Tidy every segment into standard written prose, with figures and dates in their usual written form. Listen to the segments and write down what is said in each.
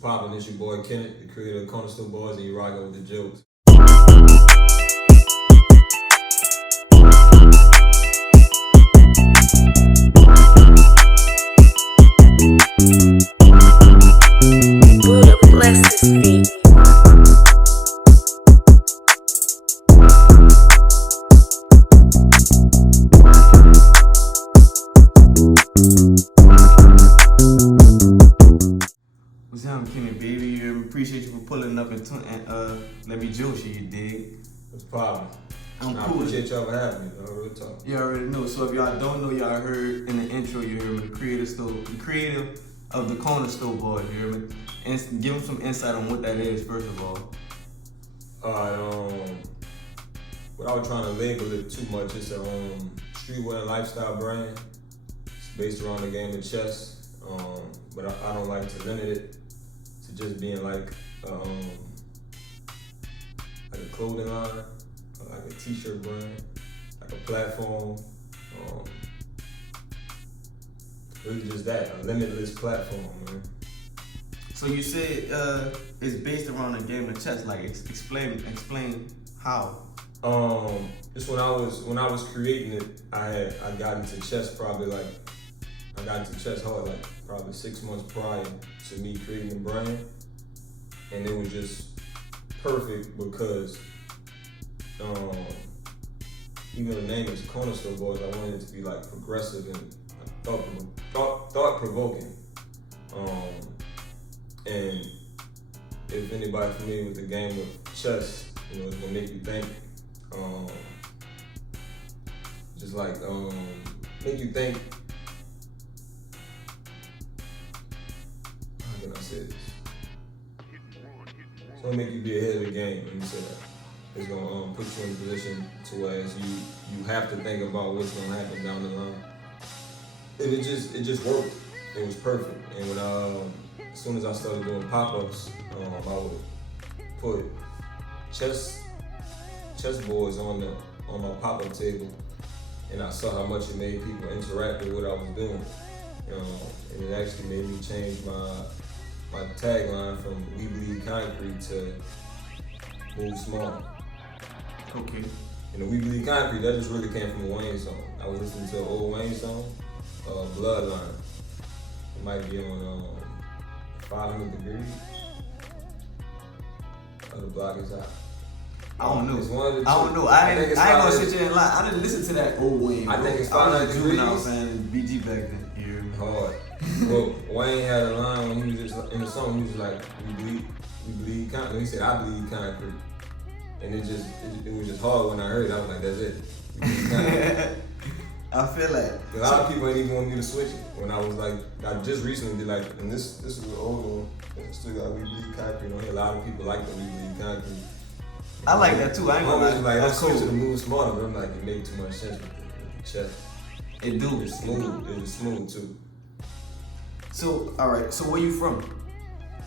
Poppin', it's your boy Kenneth, the creator of Cornerstone Boys, and you're rocking with the Joce. Buddha bless this beat. What's up, Kenneth, baby? Appreciate you for pulling up and let me Joce you, dig? What's poppin'? I'm I cool. appreciate y'all for having me, though. Real talk. You already know. So if y'all don't know, y'all heard in the intro, you heard me, the creator of the Cornerstone Boys, you heard me? And give them some insight on what that is, first of all. Without trying to label it too much, it's a streetwear and lifestyle brand. It's based around the game of chess, but I don't like to limit it to just being like a clothing line, or like a t-shirt brand, like a platform. Really just that, a limitless platform, man. So you said it's based around the game of chess. Like explain how. Just when I was creating it, I got into chess hard, like probably 6 months prior to me creating the brand, and it was just perfect because even though the name is Cornerstone Boys, I wanted it to be like progressive and thought provoking. And if anybody familiar with the game of chess, you know, it's gonna make you think. Make you think. How can I say this? It's gonna make you be ahead of the game when you say that. It's gonna put you in a position to where you have to think about what's gonna happen down the line. And it just worked. It was perfect. And when as soon as I started doing pop-ups, I would put chess boards on my pop-up table, and I saw how much it made people interact with what I was doing. And it actually made me change my tagline from "We Bleed Concrete" to "Move Small." Okay. And the "We Bleed Concrete" that just really came from a Wayne song. I was listening to an old Wayne song, "Bloodline." It might be on 500 Degrees. The block is out. I don't know. It's one of the two. I don't know. I ain't gonna sit you. there and lie. I didn't listen to that old Wayne. I think it's I 500 was a Degrees. juvenile fan, BG back then. You hear me? Hard. Well, Wayne had a line when he was just in the song. He was like, "We bleed concrete." He said, "I bleed concrete," and it was just hard when I heard it. I was like, "That's it." We bleed concrete. I feel like A lot of people ain't even want me to switch it. When I was like, I just recently did like, and this is an older one. It's still got "We bleed concrete" on here. A lot of people like the "We bleed concrete." I like that too. I ain't gonna lie. Like, That's I'm switching cool. to "Move Smarter," but I'm like, it made too much sense with the chest. It do. It's smooth. It was smooth too. So, all right. So, where you from?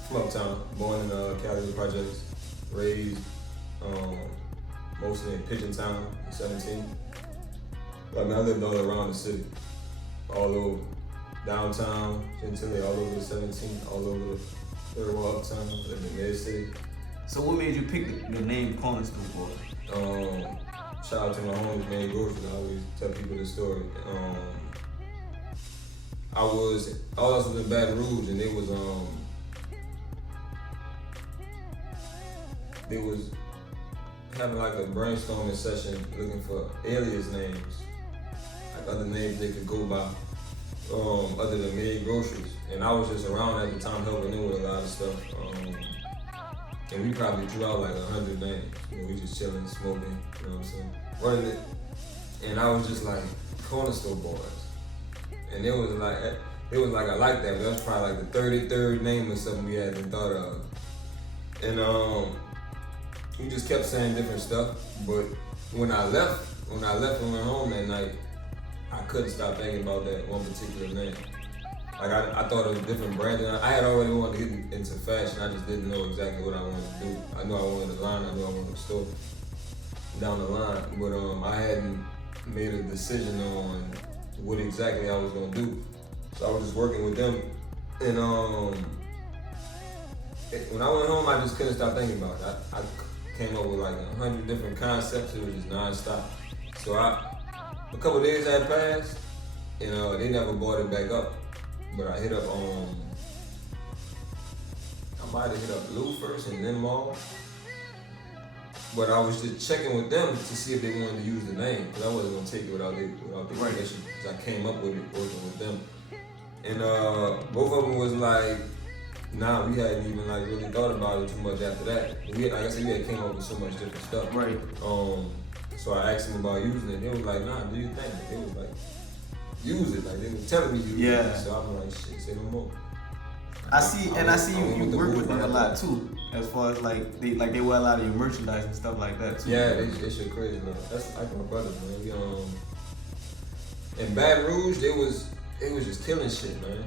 From uptown, born in Cali Projects, raised mostly in Pigeon Town, 17. I mean, I lived all around the city, all over downtown, Gentilly, all over the 17, all over the third world uptown, lived in Mid City. So, what made you pick the name Cornerstone Boy? Shout out to my homies, man, Grocery. I always tell people this story. All us was in Baton Rouge, and they was having like a brainstorming session looking for alias names, like other names they could go by, other than Mid Groceries. And I was just around at the time helping them with a lot of stuff. And we probably drew out like 100 names. You know, we just chilling, smoking, you know what I'm saying? Running it. And I was just like, Cornerstone Boys. And it was like I like that, but that was probably like the 33rd name or something we hadn't thought of. And we just kept saying different stuff. But when I left and went home that night, I couldn't stop thinking about that one particular name. Like I thought of different branding. I had already wanted to get into fashion. I just didn't know exactly what I wanted to do. I knew I wanted a line. I knew I wanted a store down the line. But I hadn't made a decision on what exactly I was gonna do. So I was just working with them, and when I went home, I just couldn't stop thinking about it. I came up with like 100 different concepts. It was just nonstop. So a couple of days had passed, and they never brought it back up. But I hit up I might have hit up Lou first and then Mall. But I was just checking with them to see if they wanted to use the name, because I wasn't gonna take it without their permission. Because I came up with it working with them, and both of them was like, nah, we hadn't even like really thought about it too much after that. Like I said, we had came up with so much different stuff. Right. So I asked them about using it. They was like, nah, do you think? They was like, use it. Like they were telling me to use it. So I'm like, shit, say no more. I see you work with them a lot too, as far as like they wear a lot of your merchandise and stuff like that too. Yeah, they shit crazy, man. That's like my brothers, man. We in Baton Rouge, they was just killing shit, man.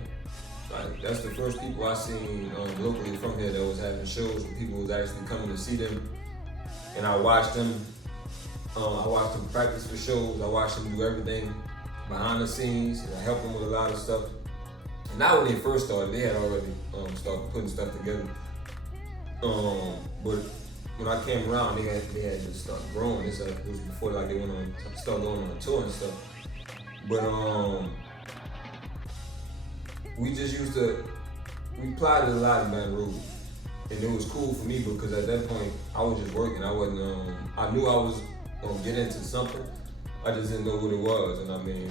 Like that's the first people I seen locally from here that was having shows where people was actually coming to see them, and I watched them. I watched them practice for shows. I watched them do everything behind the scenes, and I helped them with a lot of stuff. And now when they first started, they had already started putting stuff together. But when I came around, they had just started growing. It was before like they started going on a tour and stuff. But we plotted a lot in Baton Rouge, and it was cool for me because at that point I was just working. I wasn't. I knew I was gonna get into something. I just didn't know what it was, and I mean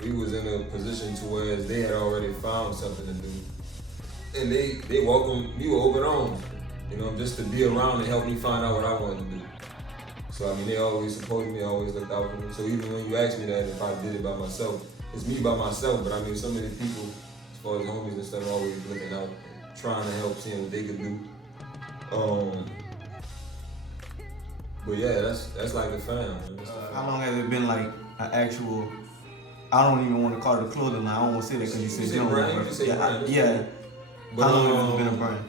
we was in a position to where they had already found something to do, and they welcomed me with open arms, just to be around and help me find out what I wanted to do. So I mean, they always supported me, always looked out for me. So even when you asked me that if I did it by myself, it's me by myself. But I mean, so many people, as far as the homies and stuff, always looking out, trying to help, seeing what they could do. But yeah, that's like the fam. How long has it been like an actual? I don't even want to call it a clothing line. I don't want to say that because you said you don't want to. Yeah. But how long has it been a brand?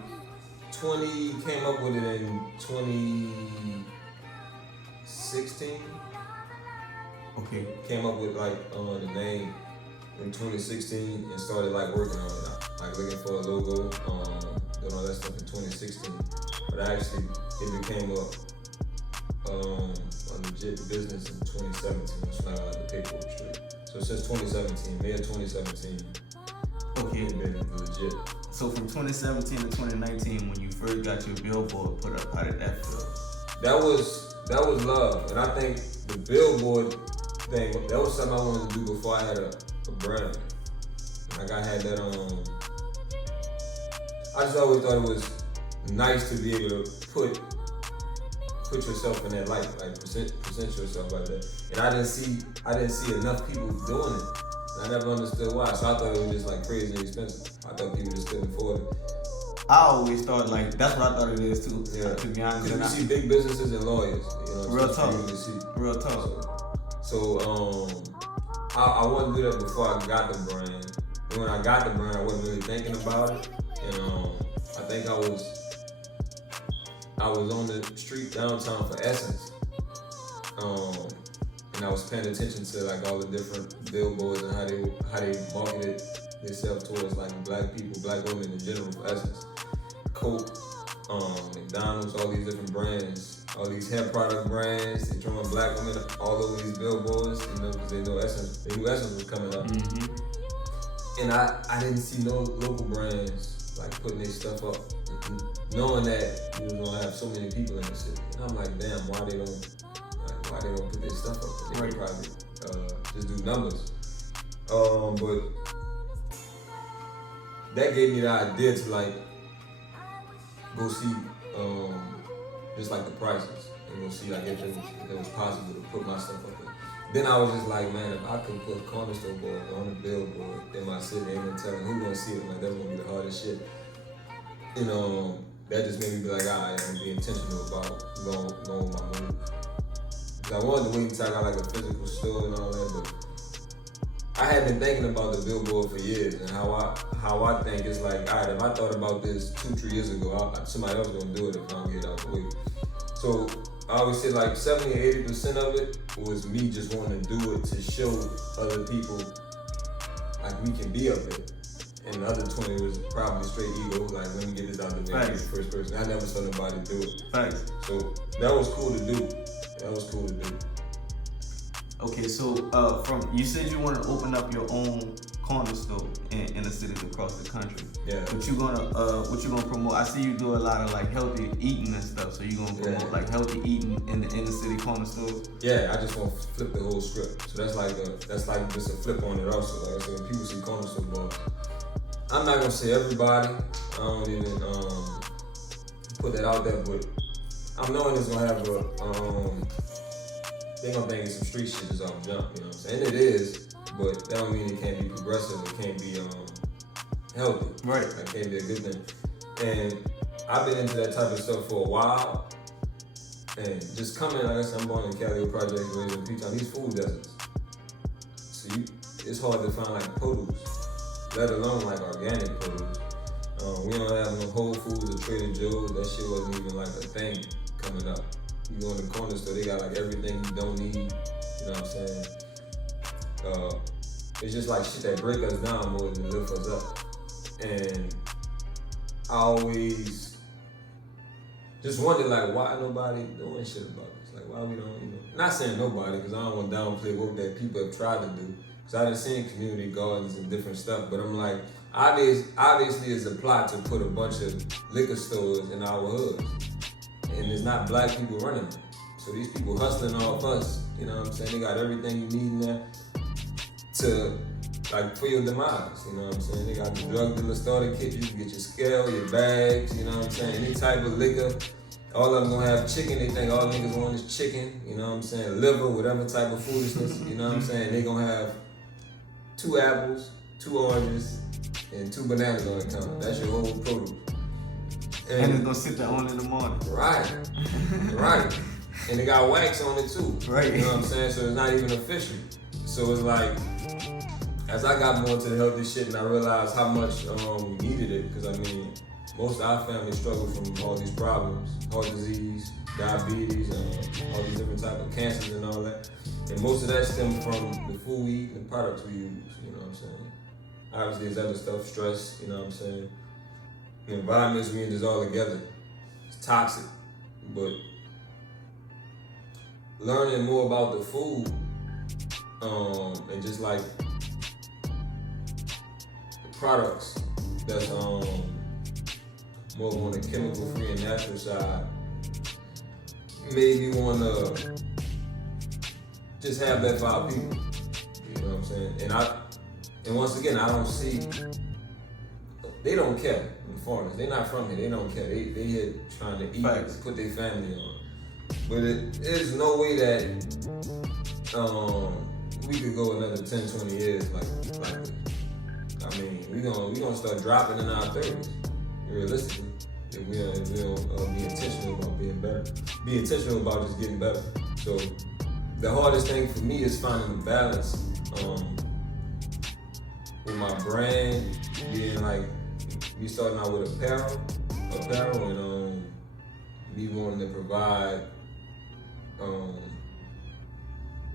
20 came up with it in 2016. Okay. Came up with like the name in 2016 and started like working on it, like looking for a logo, doing all that stuff in 2016. But actually, it became a legit business in 2017. That's when I got the paperwork straight. So since 2017, May of 2017, okay, it been legit. So from 2017 to 2019, when you first got your billboard put up, how did that feel? That was love, and I think the billboard thing, that was something I wanted to do before I had a brand. Like I had that I just always thought it was nice to be able to put yourself in that light, like present yourself like that. And I didn't see enough people doing it. And I never understood why. So I thought it was just like crazy expensive. I thought people just couldn't afford it. I always thought like that's what I thought it is too. Yeah. To be honest, because you see big businesses and lawyers. Real talk. Real talk. So I wanted to do that before I got the brand. And when I got the brand, I wasn't really thinking about it. And I think I was on the street downtown for Essence, and I was paying attention to like all the different billboards and how they marketed themselves towards like black people, black women in general for Essence. Coke, McDonald's, all these different brands, all these hair product brands. They throwing black women all over these billboards, because they know Essence. They knew Essence was coming up, and I didn't see no local brands like putting their stuff up. Knowing that we was gonna have so many people in the city, and I'm like, damn, why they don't put their stuff up? They could probably just do numbers. But that gave me the idea to like go see just like the prices and go see like if it was possible to put my stuff up there. Then I was just like, man, if I could put Cornerstone board on a billboard in my city, ain't no telling who gonna see it. Like that's gonna be the hardest shit. That just made me be like, alright, I'm gonna be intentional about going with my move. I wanted to wait until I got like a physical store and all that, but I had been thinking about the billboard for years and how I think it's like, alright, if I thought about this 2-3 years ago, somebody else gonna do it if I don't get it out the way. So I always said like 70 or 80% of it was me just wanting to do it to show other people like we can be up there. And the other 20 was probably straight ego, like let me get this out the way, be the first person. I never saw nobody do it. Thanks. So that was cool to do. That was cool to do. Okay, so from you said you want to open up your own corner store in the cities across the country. Yeah. What you gonna promote? I see you do a lot of like healthy eating and stuff. So you gonna promote like healthy eating in the inner city corner stores? Yeah, I just want to flip the whole script. So that's like just a flip on it also. Like I said, when people see corner store ball, I'm not gonna say everybody. I don't even put that out there, but I'm knowing it's gonna have they gonna think it's some street shit just off jump, you know what I'm saying? And it is, but that don't mean it can't be progressive, it can't be healthy. Right. It can't be a good thing. And I've been into that type of stuff for a while. And just coming, like I said, I'm born in Cali Project, raised in P-Town, these food deserts. So it's hard to find like produce, let alone like organic produce. We don't have no Whole Foods or Trader Joe's, that shit wasn't even like a thing coming up. You go in the corner store, they got like everything you don't need, you know what I'm saying? It's just like shit that break us down more than lift us up. And I always just wonder like why nobody doing shit about this? Like why we don't, you know? Not saying nobody, because I don't want to downplay work that people have tried to do. Because I done seen community gardens and different stuff, but I'm like, obviously it's a plot to put a bunch of liquor stores in our hoods. And it's not black people running them. So these people hustling off us, you know what I'm saying? They got everything you need in there to, like, for your demise, you know what I'm saying? They got the drug dealer starter kit, you can get your scale, your bags, you know what I'm saying? Any type of liquor. All of them gonna have chicken, they think all niggas want is chicken, you know what I'm saying? Liver, whatever type of foolishness, you know what I'm saying? They gonna have 2 apples, 2 oranges, and 2 bananas on the counter. That's your whole produce. And it's gonna sit there on in the morning. Right, right. And they got wax on it too. Right. You know what I'm saying? So it's not even official. So it's like, as I got more into the healthy shit and I realized how much we needed it, because I mean, most of our family struggle from all these problems, heart disease, diabetes, all these different types of cancers and all that. And most of that stems from the food we eat and the products we use, you know what I'm saying? Obviously there's other stuff, stress, you know what I'm saying? The environments we in is all together. It's toxic, but learning more about the food and just like the products that's more on the chemical free and natural side made me want to just have that for our people. You know what I'm saying? And once again, I don't see. They don't care. Foreigners, they're not from here. They don't care. They here trying to eat, put their family on. But there's no way that we could go another 10, 20 years like this. I mean, we gonna start dropping in our 30s, realistically. If we don't be intentional about being better. Be intentional about just getting better. So the hardest thing for me is finding the balance with my brand being like, me starting out with apparel and me wanting to provide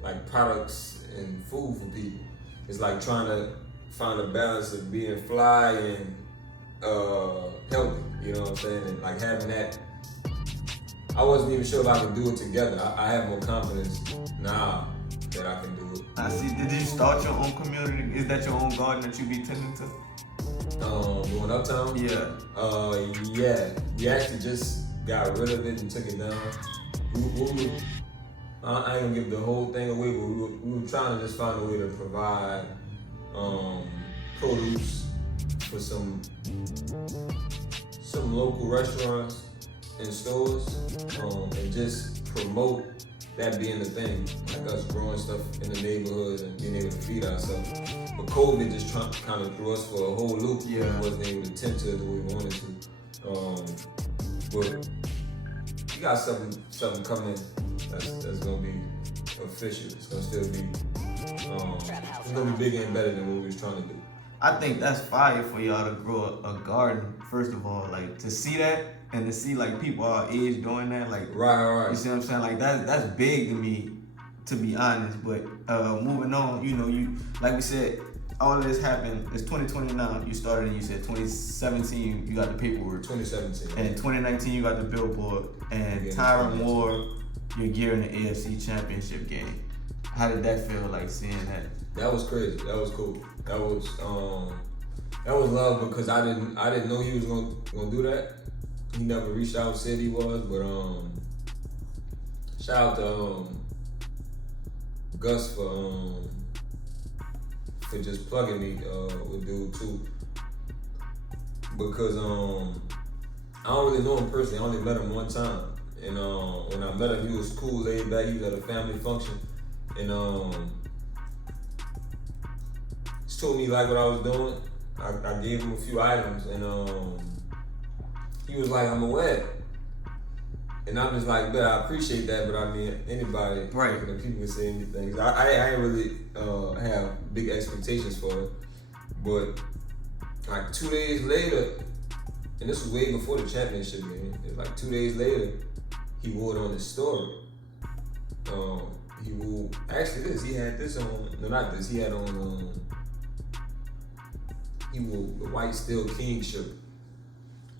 like products and food for people. It's like trying to find a balance of being fly and healthy, you know what I'm saying? And like having that, I wasn't even sure if I could do it together. I have more confidence now that I can do it. I see, did you start your own community? Is that your own garden that you be tending to? Going uptown? Yeah. Yeah. We actually just got rid of it and took it down. I ain't gonna give the whole thing away, but we were trying to just find a way to provide produce for some local restaurants and stores, and just promote that being the thing, like us growing stuff in the neighborhood and being able to feed ourselves. But COVID just kind of threw us for a whole loop. Yeah. We wasn't able to tend to it the way we wanted to. But we got something coming that's gonna be official. It's gonna still be, it's gonna be bigger and better than what we was trying to do. I think that's fire for y'all to grow a garden, first of all. Like, to see that and to see like people our age doing that, like, Right. you see what I'm saying? Like, that's big to me, to be honest. But moving on, you know, you like we said, all of this happened. It's 2020 now. You started and you said 2017 you got the paperwork. 2017. And 2019 you got the billboard. And Yeah, Tyron wore your gear in the AFC Championship game. How did that feel like seeing that? That was crazy. That was cool. That was love because I didn't know he was gonna do that. He never reached out and said he was, but shout out to Gus for just plugging me with dude too. Because I don't really know him personally. I only met him one time. And when I met him, he was cool, laid back. He was at a family function. And he told me like what I was doing. I gave him a few items, and he was like, "I'm aware." And I'm just like, "Bet I appreciate that," but I mean, anybody, right? You know, people can say anything. I ain't really have big expectations for it, but like 2 days later, and this was way before the championship game. It was like 2 days later, he wore it on his story. He wore he had this on. No, not this. He had on. He wore the white Steel King shirt,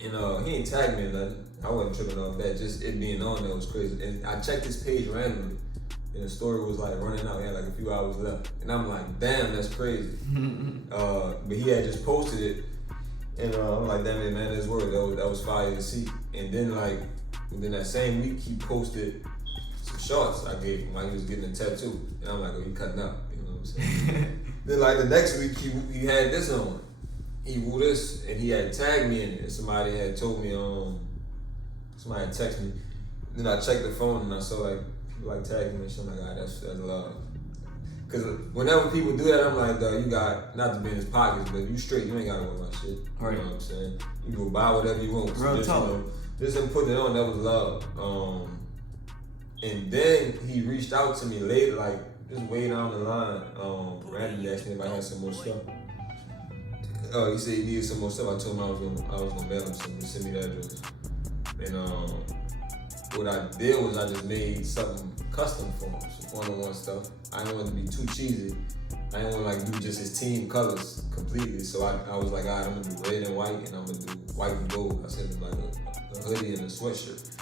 and he ain't tagged me or nothing. I wasn't tripping off that. Just it being on there was crazy. And I checked his page randomly, and the story was like running out. He had like a few hours left, and I'm like, damn, that's crazy. But he had just posted it, and I'm like, damn it, man, that's word. That was fire to see. And then like within that same week, he posted some shorts I gave him while he was getting a tattoo, and I'm like, oh, he cutting up. You know what I'm saying? Then like the next week, he had this on. He wore this, and he had tagged me in it. And somebody had told me, somebody had texted me. Then I checked the phone and I saw like people like tagging me and shit. I'm like, that's love. Cause whenever people do that, I'm like, you got not to be in his pockets, but you straight. You ain't gotta wear my shit. Right. You know what I'm saying? You can go buy whatever you want. Real just, talk. Just him putting it on, that was love. And then he reached out to me later, like just way down the line. Randomly asked me if I had some more stuff. He said he needed some more stuff. I told him I was gonna mail him some. He sent me the address. And what I did was I just made something custom for him, some one-on-one stuff. I didn't want it to be too cheesy. I didn't want to like do just his team colors completely. So I was like, all right, I'm gonna do red and white, and I'm gonna do white and gold. I sent him like a hoodie and a sweatshirt.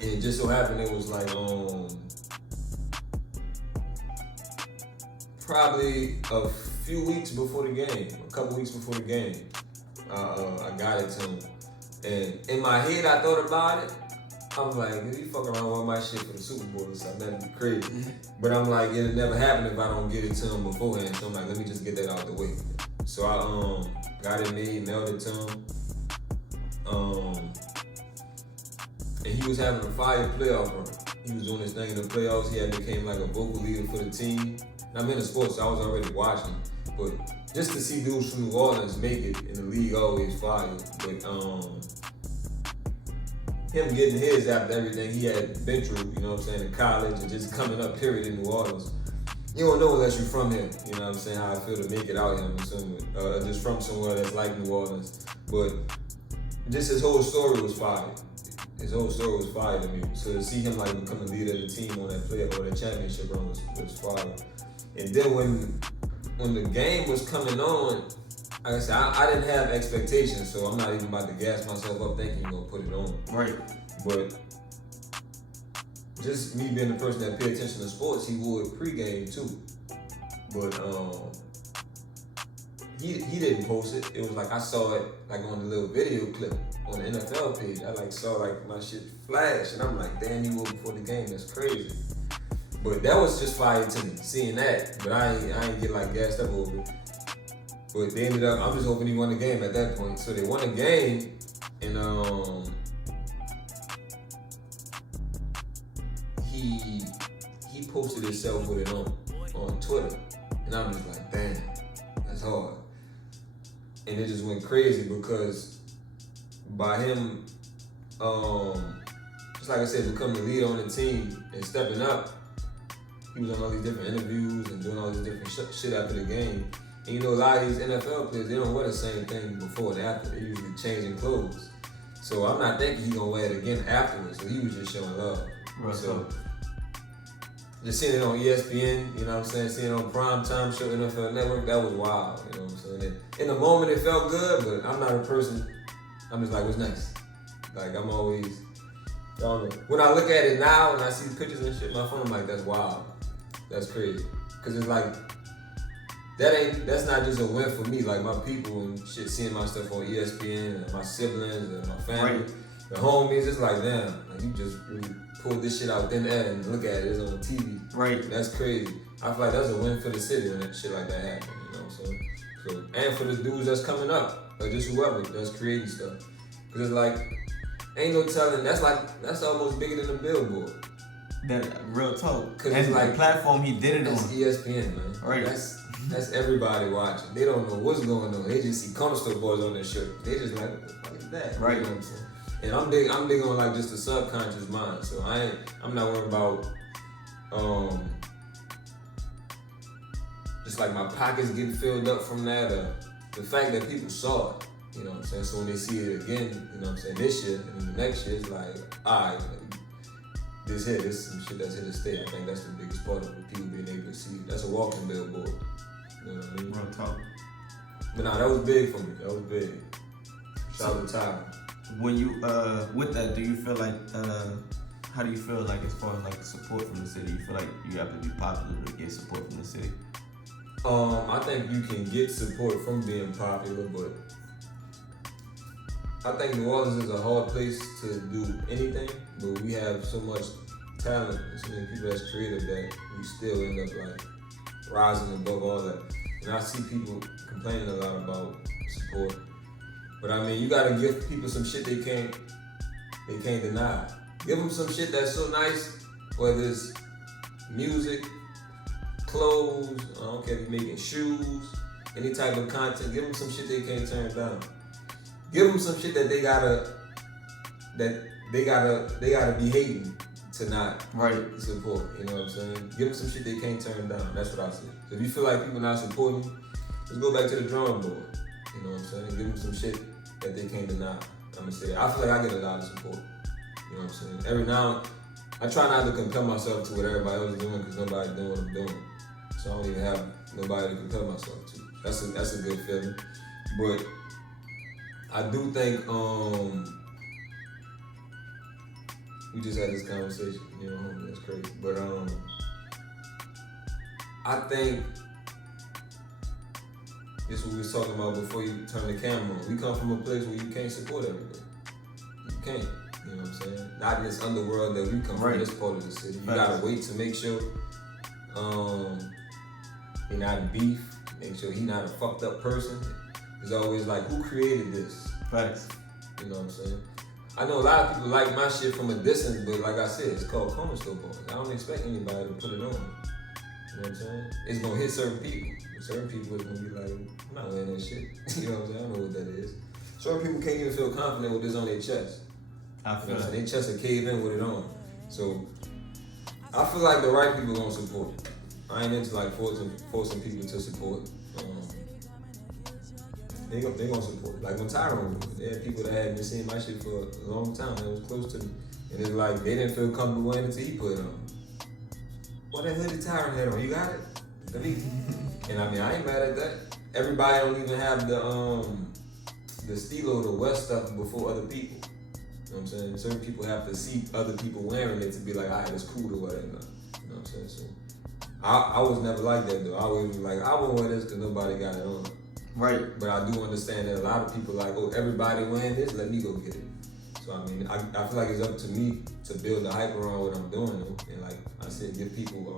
And it just so happened it was like probably a few weeks before the game, a couple weeks before the game, I got it to him. And in my head, I thought about it. I was like, if you fuck around with my shit for the Super Bowl or something, that'd be crazy. But I'm like, it'll never happen if I don't get it to him beforehand. So I'm like, let me just get that out the way. So I got it made, mailed it to him. And he was having a fire playoff run. He was doing his thing in the playoffs. He had became like a vocal leader for the team. And I'm in the sports, so I was already watching. But just to see dudes from New Orleans make it in the league always fire. But him getting his after everything he had been through, you know what I'm saying, in college and just coming up period in New Orleans. You don't know unless you're from here, you know what I'm saying, how I feel to make it out here, I'm assuming. Just from somewhere that's like New Orleans. But just his whole story was fire. His whole story was fire to me. So to see him like become the leader of the team on that playoff or that championship run was fire. And then when the game was coming on, like I said, I didn't have expectations, so I'm not even about to gas myself up thinking you're gonna put it on. Right. But just me being the person that pay attention to sports, he wore it pregame too. But he didn't post it. It was like I saw it like on the little video clip on the NFL page. I like saw like my shit flash, and I'm like, damn, he wore before the game. That's crazy. But that was just fire to me, seeing that. But I ain't get like gassed up over it. But they ended up, I'm just hoping he won the game at that point. So they won the game, and he posted himself with it on Twitter. And I'm just like, damn, that's hard. And it just went crazy because by him, just like I said, becoming the leader on the team and stepping up, he was on all these different interviews and doing all this different shit after the game. And you know, a lot of these NFL players, they don't wear the same thing before and after. They're usually changing clothes. So I'm not thinking he's gonna wear it again afterwards. So he was just showing love. Right. So just seeing it on ESPN, you know what I'm saying? Seeing it on primetime show, NFL Network, that was wild, you know what I'm saying? And in the moment, it felt good, but I'm not a person, I'm just like, what's next? Like, I'm always, I don't know. When I look at it now and I see pictures and shit on my phone, I'm like, that's wild. That's crazy. Because it's like, that's not just a win for me. Like, my people and shit, seeing my stuff on ESPN, and my siblings, and my family, the homies, it's like, damn, like, you just really pulled this shit out thin air and look at it, it's on TV. Right. That's crazy. I feel like that's a win for the city when shit like that happens, you know what I'm saying? So, and for the dudes that's coming up, or just whoever that's creating stuff. Because it's like, ain't no telling, that's almost bigger than the Billboard. That real talk. Cause and it's like the platform he did it on. That's ESPN, man. Right. That's everybody watching. They don't know what's going on. They just see Corner Store Boys on their shirt. They just like, what the fuck is that? Right. You know what I'm saying? And I'm big on like just the subconscious mind. So I'm not worried about just like my pockets getting filled up from that, or the fact that people saw it. You know what I'm saying? So when they see it again, you know what I'm saying, this year and the next year, it's like, alright, this is some shit that's here to stay. I think that's the biggest part of it, people being able to see. That's a walking billboard. You know what I mean? Real talk. But nah, that was big for me. That was big. Shout out to Tyler. When you with that, do you feel like how do you feel like as far as like support from the city? You feel like you have to be popular to get support from the city? I think you can get support from being popular, but I think New Orleans is a hard place to do anything, but we have so much talent and so many people that's creative that we still end up like rising above all that. And I see people complaining a lot about support. But I mean, you gotta give people some shit they can't deny. Give them some shit that's so nice, whether it's music, clothes, I don't care if you're making shoes, any type of content, give them some shit they can't turn down. Give them some shit that they gotta be hating to not support, you know what I'm saying? Give them some shit they can't turn down, that's what I say. So if you feel like people not supporting you, just go back to the drawing board, you know what I'm saying? Give them some shit that they can't deny, I'm gonna say that. I feel like I get a lot of support, you know what I'm saying? Every now, I try not to compare myself to what everybody else is doing because nobody's doing what I'm doing. So I don't even have nobody to compare myself to. That's a good feeling. But I do think we just had this conversation, you know, homie, that's crazy. But I think this is what we was talking about before you turn the camera on. We come from a place where you can't support everything. You can't, you know what I'm saying? Not in this underworld that we come from, this part of the city. You gotta wait to make sure you're not in beef, make sure he's not a fucked up person. It's always like, who created this? Facts. You know what I'm saying? I know a lot of people like my shit from a distance, but like I said, it's called Corner Store Boys. I don't expect anybody to put it on. You know what I'm saying? It's gonna hit certain people. Certain people is gonna be like, I'm not wearing that shit. You know what I'm saying? I don't know what that is. Certain people can't even feel confident with this on their chest. I feel that. Their chest will cave in with it on. So I feel like the right people gonna support. I ain't into like forcing people to support. They gonna support. Like when Tyrone was, there had people that had been seeing my shit for a long time that was close to me. And it's like they didn't feel comfortable wearing it until he put it on. What that hoodie Tyrone had on? You got it? And I mean, I ain't mad at that. Everybody don't even have the stilo, the West stuff before other people. You know what I'm saying? Certain people have to see other people wearing it to be like, alright, it's cool or whatever. You know what I'm saying? So I was never like that though. I always was like, I won't wear this because nobody got it on. Right. But I do understand that a lot of people like, oh, everybody wearing this, let me go get it. So I mean, I feel like it's up to me to build the hype around what I'm doing though. And like I said, give people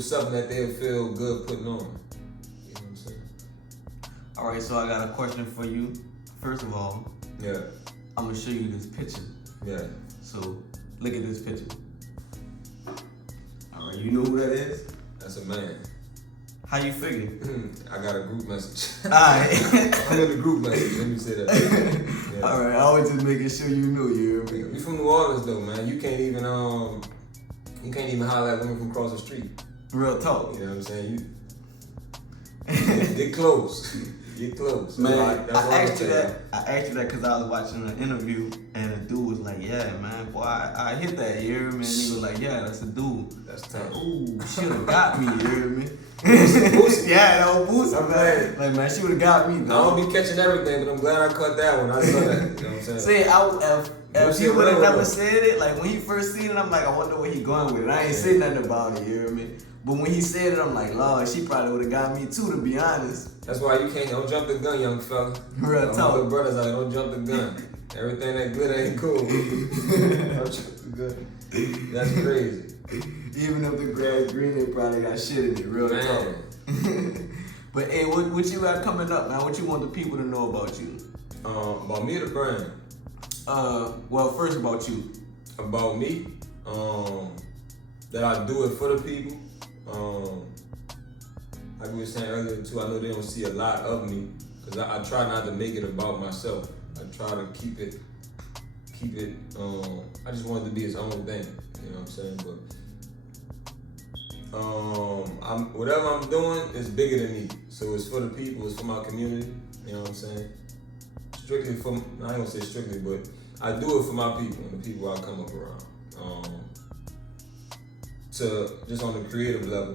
something that they'll feel good putting on. You know what I'm saying? All right, so I got a question for you. First of all, I'm gonna show you this picture. Yeah. So look at this picture. All right, you know who that is? That's a man. How you figure? I got a group message. Alright. I got a group message. Let me say that. Yeah. All right, I was just making sure you knew. You hear me? You from New Orleans though, man. You can't even holler at women from across the street. Real talk. You know what I'm saying? Get close. You're close. Man, That's all I I'm asked you saying. that. I asked you that because I was watching an interview and a dude was like, "Yeah, man, boy, I hit that." You hear me? And he was like, "Yeah, that's a dude." That's tough. Ooh, she would have got me. You hear me? Boosie. Yeah, that old Boosie, I'm man. glad. Like, man, she would have got me. I Dog. don't be catching everything, but I'm glad I caught that one. I saw that. You know what I'm saying? See, if Boosie he would have real, never though. said it, like when he first seen it, I'm like, I wonder where he going with it. I ain't say nothing about it. You hear me? But when he said it, I'm like, Lord, she probably would have got me too, to be honest. That's why you don't jump the gun, young fella. Real My talk. little brothers out, don't jump the gun. Everything that glitter ain't cool. Don't jump the gun. That's crazy. Even if the grass green, they probably got shit in it. Real talk. Man. But hey, what you got coming up, man? What you want the people to know about you? About me or the brand? Well, first about you. About me, that I do it for the people. Like we were saying earlier too, I know they don't see a lot of me because I try not to make it about myself. I try to keep it. I just want it to be its own thing. You know what I'm saying? But whatever I'm doing is bigger than me. So it's for the people. It's for my community. You know what I'm saying? Strictly for, I ain't gonna say strictly, but I do it for my people and the people I come up around. To just on the creative level,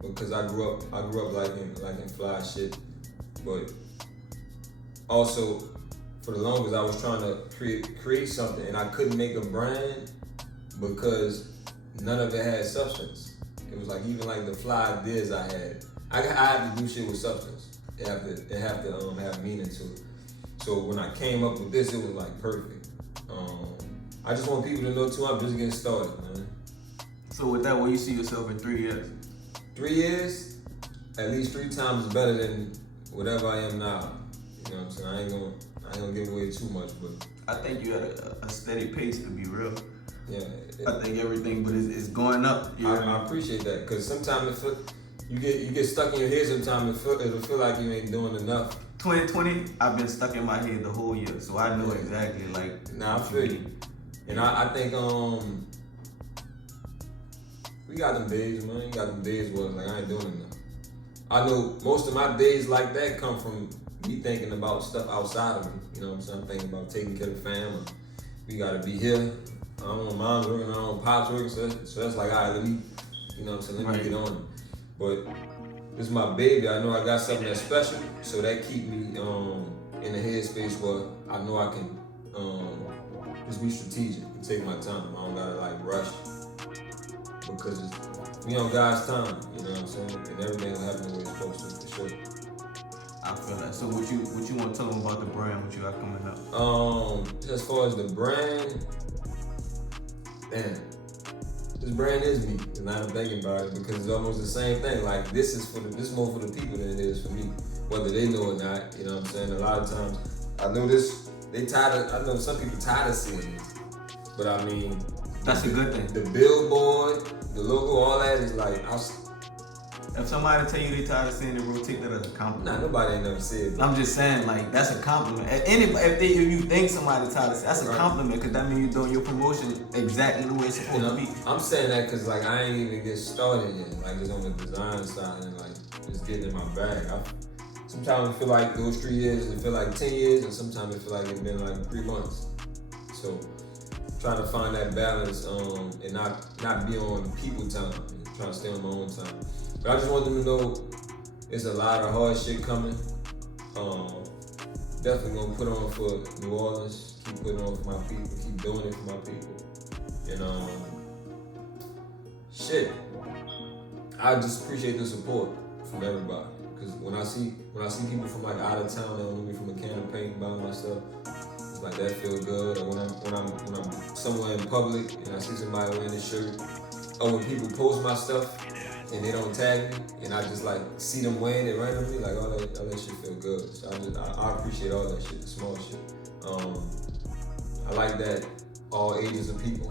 because I grew up liking fly shit, but also for the longest I was trying to create something and I couldn't make a brand because none of it had substance. It was like even like the fly ideas I had to do shit with substance. It have to have meaning to it. So when I came up with this, it was like perfect. I just want people to know too, I'm just getting started, man. So with that, where you see yourself in 3 years? 3 years, at least 3 times better than whatever I am now. You know what I'm saying? I ain't gonna give away too much, but I think you at a steady pace, to be real. yeah. I think everything, but it's going up. I appreciate that, because sometimes you get stuck in your head. Sometimes it'll feel like you ain't doing enough. 2020, I've been stuck in my head the whole year, so I know exactly like. Nah, I feel you. And I think we got them days, man. You got them days where it's like I ain't doing enough. I know most of my days like that come from me thinking about stuff outside of me. You know what I'm saying? I'm thinking about taking care of the family. We gotta be here. I don't want mom's working, I don't want pop's working, so that's like, all right, let me get on it. But this is my baby. I know I got something that's special, so that keep me in the headspace where I know I can just be strategic and take my time. I don't gotta like rush because we on God's time. You know what I'm saying? And everything will happen the way it's supposed to, for sure. I feel that. So what you want to tell them about the brand? What you got coming up? As far as the brand, damn, this brand is me. And now I'm thinking about it because it's almost the same thing. Like this is more for the people than it is for me, whether they know or not. You know what I'm saying? A lot of times, I know some people tired of seeing this, but I mean, That's a good thing. the billboard, the logo, all that is like, If somebody tell you they tired of seeing it, bro, take that as a compliment. nobody ain't never said that. I'm just saying, like, that's a compliment. If you think somebody tired of seeing, that's a compliment, because that means you're doing your promotion exactly the way it's supposed to be. I'm saying that because like I ain't even get started yet, like just on the design side and like just getting in my bag. Sometimes it feel like those 3 years, it feel like 10 years, and sometimes it feel like it's been like 3 months. So trying to find that balance and not be on people time, trying to stay on my own time. But I just want them to know it's a lot of hard shit coming. Definitely gonna put on for New Orleans, keep putting on for my people, keep doing it for my people. And shit, I just appreciate the support from everybody. Cause when I see people from like out of town, they don't know me from a can of paint buying my stuff. It's like that feel good. Or when I'm somewhere in public and I see somebody wearing this shirt, or when people post my stuff and they don't tag me, and I just like see them wearing it randomly, like all that shit feel good. So I appreciate all that shit, the small shit. I like that all ages of people,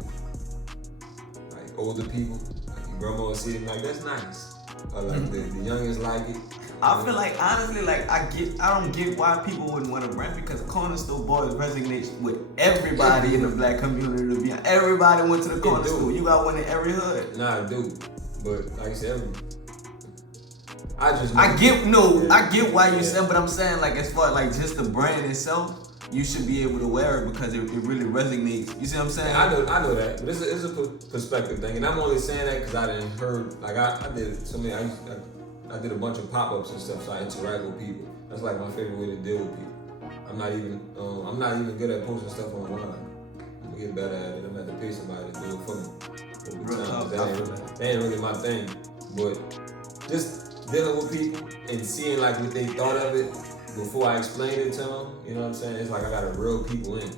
like older people, like your grandma will see it like that's nice. Or like the youngest like it. I feel like honestly, like I don't get why people wouldn't want to brand, because Corner Store Boys resonates with everybody in the black community. To be honest. Everybody went to the corner store. You got one in every hood. Nah, I do. But like I said, I get why you said, but I'm saying like as far like just the brand itself, you should be able to wear it because it really resonates. You see what I'm saying? I know that, but it's a perspective thing, and I'm only saying that because I didn't heard like I did so many. I did a bunch of pop-ups and stuff, so I interact with people. That's like my favorite way to deal with people. I'm not even good at posting stuff online. I'm gonna get better at it. I'm gonna have to pay somebody to do it for me. Over time. That ain't really my thing, but just dealing with people and seeing like what they thought of it before I explain it to them, you know what I'm saying? It's like I gotta reel people in.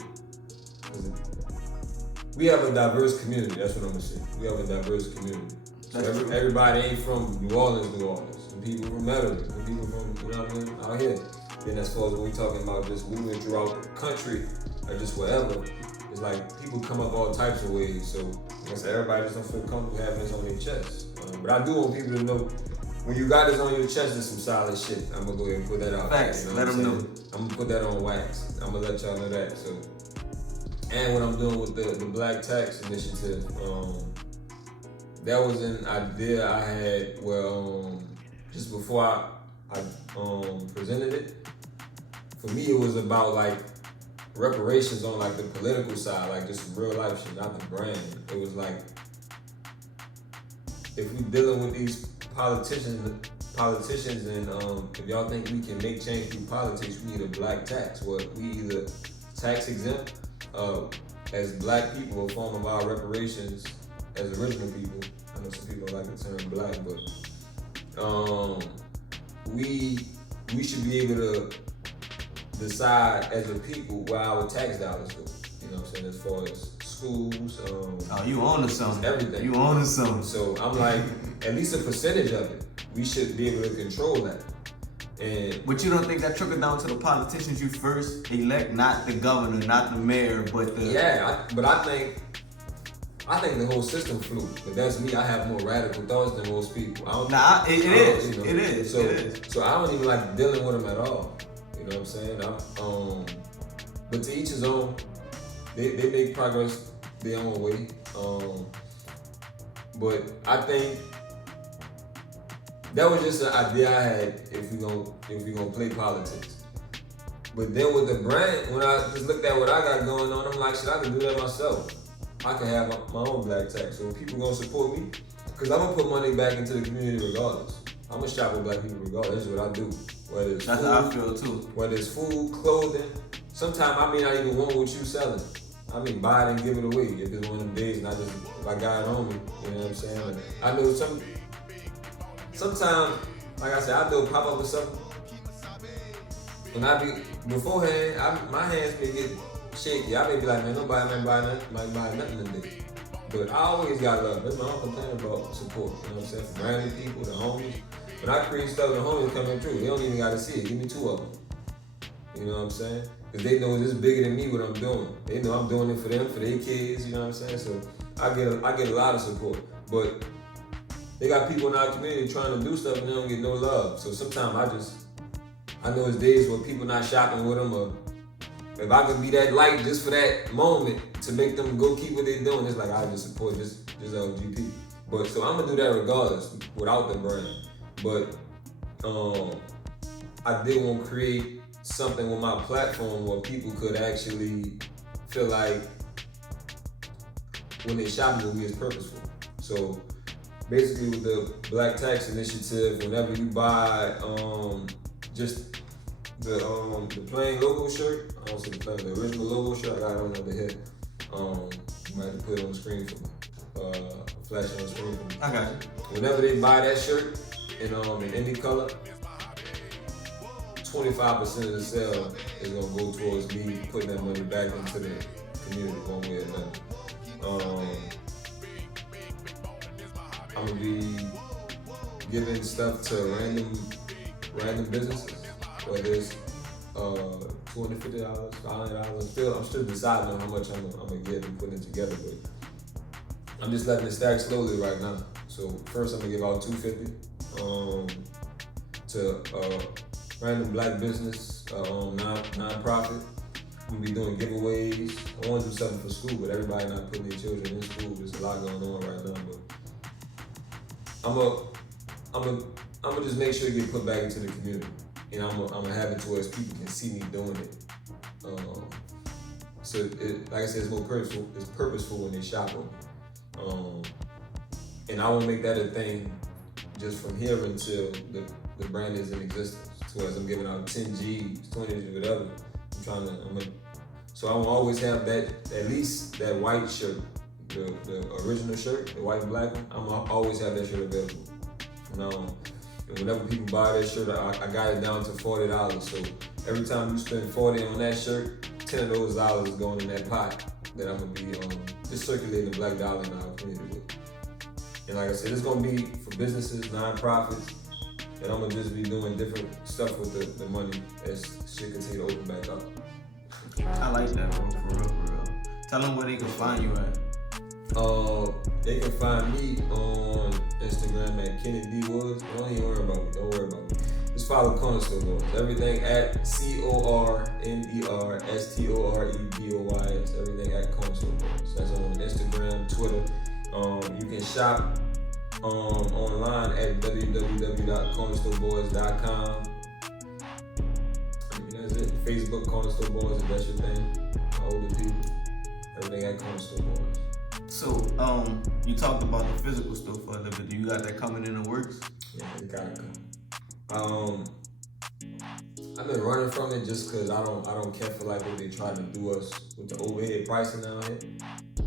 We have a diverse community, that's what I'm gonna say. We have a diverse community. So everybody ain't from New Orleans. Some people from Medellin, some people from, you know what I mean, out here. Then as far as when we talking about just moving throughout the country or just wherever, it's like people come up all types of ways. So like I said, everybody just don't feel comfortable having this on their chest. But I do want people to know, when you got this on your chest, it's some solid shit. I'm gonna go ahead and put that out. Facts. You know let them know. I'm gonna put that on wax. I'm gonna let y'all know that. So, and what I'm doing with the Black Tax Initiative, that was an idea I had. Well, just before I presented it, for me it was about like reparations on like the political side, like just real life shit, not the brand. It was like, if we dealing with these politicians and if y'all think we can make change through politics, we need a black tax. Well, we either tax exempt as black people, a form of our reparations as original people. I know some people don't like the term black, but we should be able to decide as a people where our tax dollars go. You know what I'm saying? As far as schools, you on to something. Everything. You on to something. So I'm like, at least a percentage of it, we should be able to control that. But you don't think that trickle down to the politicians you first elect, not the governor, not the mayor, but the... Yeah, but I think the whole system flew. But that's me. I have more radical thoughts than most people. It is. So I don't even like dealing with them at all. You know what I'm saying? But to each his own. They make progress their own way. But I think that was just an idea I had if we gonna play politics. But then with the brand, when I just looked at what I got going on, I'm like, shit, I can do that myself. I can have my own black tax. So if people gonna support me, because I'm gonna put money back into the community regardless. I'm gonna shop with black people regardless. That's what I do. That's how I feel too. Whether it's food, clothing, sometimes I may not even want what you selling. I mean, buy it and give it away if it's one of them days and if I got it on me, you know what I'm saying? Like, I know sometimes, like I said, I do a pop up or something. And beforehand, my hands may get shaky. I may be like, man, nobody might buy nothing today. But I always got love. That's my own complaint about support, you know what I'm saying? From random people, the homies. When I create stuff, the homies coming through. They don't even got to see it. Give me 2 of them. You know what I'm saying? Because they know it's bigger than me what I'm doing. They know I'm doing it for them, for their kids, you know what I'm saying? So I get a lot of support. But they got people in our community trying to do stuff and they don't get no love. So sometimes I know it's days where people not shopping with them, or if I can be that light just for that moment to make them go keep what they're doing, it's like I just support this LGP. But so I'm gonna do that regardless, without the brand. But I did want to create something with my platform where people could actually feel like when they shop with me, it's purposeful. So basically with the Black Tax Initiative, whenever you buy just the plain logo shirt, I don't say the original logo shirt, I got it on the head. You might have to put it on the screen for me. Flash it on the screen for me. I got you. Whenever they buy that shirt in any color, 25% of the sale is gonna go towards me putting that money back into the community one way or another. I'm gonna be giving stuff to random businesses, whether it's $250, $500. I'm still deciding on how much I'm gonna give and putting it together, but I'm just letting it stack slowly right now. So first I'm gonna give out $250 to random black business, non-profit. I'm gonna be doing giveaways. I want to do something for school, but everybody not putting their children in school. There's a lot going on right now, but I'm I'm gonna just make sure it get put back into the community, and I'm gonna have it to where people can see me doing it. So like I said, it's more purposeful. It's purposeful when they shop with me. And I will make that a thing just from here until the brand is in existence. So as I'm giving out 10 G's, 20 G's, whatever, so I will always have that, at least that white shirt, the original shirt, the white and black one, I'm gonna always have that shirt available. And whenever people buy that shirt, I got it down to $40. So every time you spend 40 on that shirt, 10 of those dollars is going in that pot that I'm gonna be just circulating the black dollar in our community with. And like I said, it's gonna be for businesses, non-profits, and I'm gonna just be doing different stuff with the money as shit continue to open back up. I like that, bro. For real. Tell them where they can find you at. They can find me on Instagram at Kenneth D. Woods. Don't even worry about me. Don't worry about me. Just follow Corner Store Boys. Everything at CORNERSTOREBOYS. Everything at Corner Store Boys. That's on Instagram, Twitter. You can shop online at www.cornerstoreboys.com. That's it. Facebook, Corner Store Boys, if that's your thing. Older people. Everything at Corner Store Boys. So, you talked about the physical store for a little bit. Do you got that coming in the works? Yeah, it gotta come. I've been running from it just cause I don't care for like what they try to do us with the overhead pricing out here.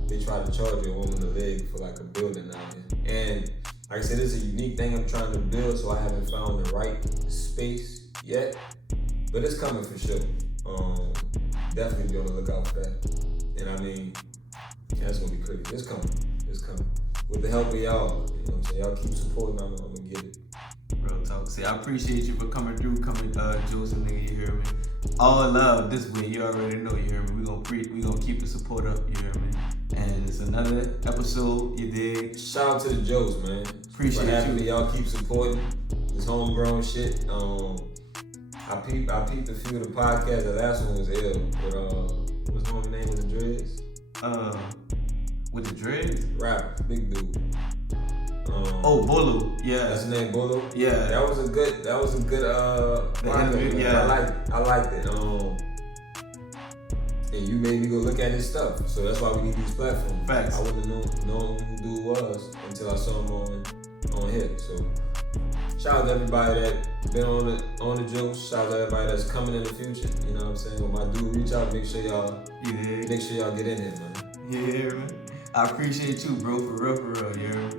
They try to charge a woman a leg for like a building out here. And like I said, it's a unique thing I'm trying to build, so I haven't found the right space yet. But it's coming for sure. Definitely be on the lookout for that. And I mean, that's gonna be crazy. It's coming. With the help of y'all, you know what I'm saying? Y'all keep supporting, I'm gonna get it. Real talk. See, I appreciate you for coming through, Joce, nigga, you hear me? All love this way, you already know, you hear me? We gonna keep the support up, you hear me? And it's another episode, you dig? Shout out to the Joce, man. Appreciate you. Happy y'all keep supporting this homegrown shit. I peeped a few of the podcasts. The last one was ill. But what's the name of the dreads? With the dreads? Rapper, big dude. Bolo. Yeah. That's his name, Bolo? Yeah. That was a good interview, yeah. I liked it. And you made me go look at his stuff. So that's why we need these platforms. Facts. I wouldn't have known who dude was until I saw him on here. So shout out to everybody that been on the Joce. Shout out to everybody that's coming in the future. You know what I'm saying? When my dude reach out, make sure y'all get in here, man. Yeah, man. I appreciate you, bro, for real, you hear me?